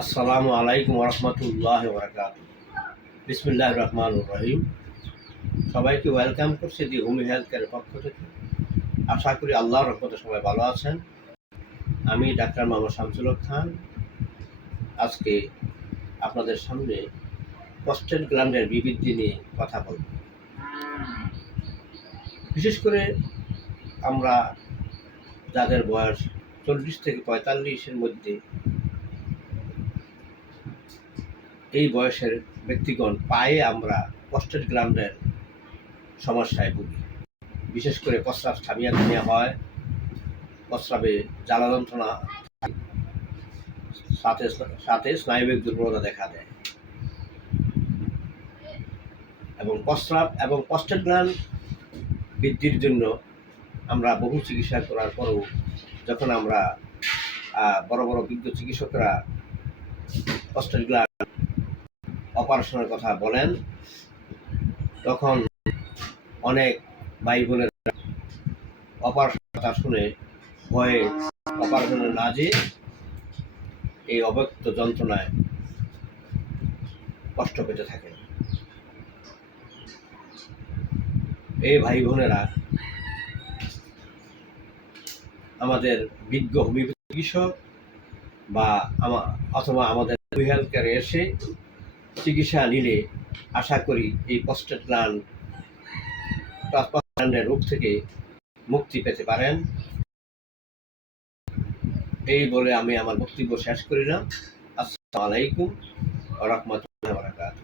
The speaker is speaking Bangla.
আসসালামু আলাইকুম ওরহমতুল্লাহি ওয়া বারাকাতুহু। বিসমিল্লাহির রহমানির রহিম। সবাইকে ওয়েলকাম করছি দি হোমি হেলথ কেয়ারের পক্ষ থেকে। আশা করি আল্লাহর রহমতে সবাই ভালো আছেন। আমি ডাক্তার মোহাম্মদ শামসুল হক খান। আজকে আপনাদের সামনে প্রস্টেট গ্ল্যান্ডের বিবৃতি নিয়ে কথা বলব। বিশেষ করে আমরা যাদের বয়স 40 থেকে 45-এর মধ্যে, এই বয়সের ব্যক্তিগণ পায়ে আমরা প্রস্টেট গ্ল্যান্ডের সমস্যায় ভুগি। বিশেষ করে প্রস্রাব থামিয়া থামিয়া হয়, প্রস্রাবে জ্বালা যন্ত্রণা, সাথে সাথে স্নায়ুবিক দুর্বলতা দেখা দেয় এবং প্রস্রাব এবং প্রস্টেট গ্ল্যান্ড বৃদ্ধির জন্য আমরা বহু চিকিৎসা করার পরেও যখন আমরা বড় বড় বিজ্ঞ চিকিৎসকরা প্রস্টেট গ্ল্যান্ড অপারেশনের কথা বলেন, তখন অনেক ভাই বোনের অপারেশনের কথা শুনে ভয়ে অপারেশনে না যেয়ে এই অব্যক্ত যন্ত্রণায় কষ্ট পেতে থাকে। এই ভাই বোনেরা আমাদের বিজ্ঞ হোমিওপ্যাথি চিকিৎসক বা অথবা আমাদের হেলথ কেয়ারে এসে চিকিৎসা নিলে আশা করি এই প্রস্টেট গ্ল্যান্ডের রোগ থেকে মুক্তি পেতে পারেন। এই বলে আমি আমার বক্তব্য শেষ করিলাম। আসসালামু আলাইকুম ওয়া রাহমাতুল্লাহি ওয়া বারাকাতুহু।